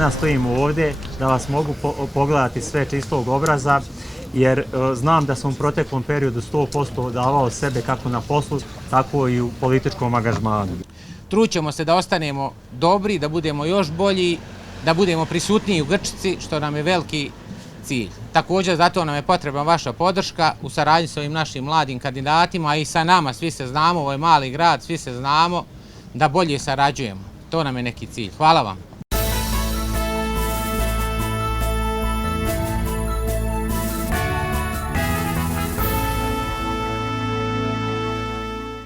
danas stojim ovdje, da vas mogu pogledati sve čistog obraza, jer znam da sam u proteklom periodu 100% davao sebe kako na poslu, tako i u političkom angažmanu. Trućemo se da ostanemo dobri, da budemo još bolji, da budemo prisutniji u Grčici, što nam je veliki cilj. Također, zato nam je potrebna vaša podrška u saradnji s ovim našim mladim kandidatima, a i sa nama, svi se znamo, ovo je mali grad, svi se znamo, da bolje sarađujemo. To nam je neki cilj. Hvala vam.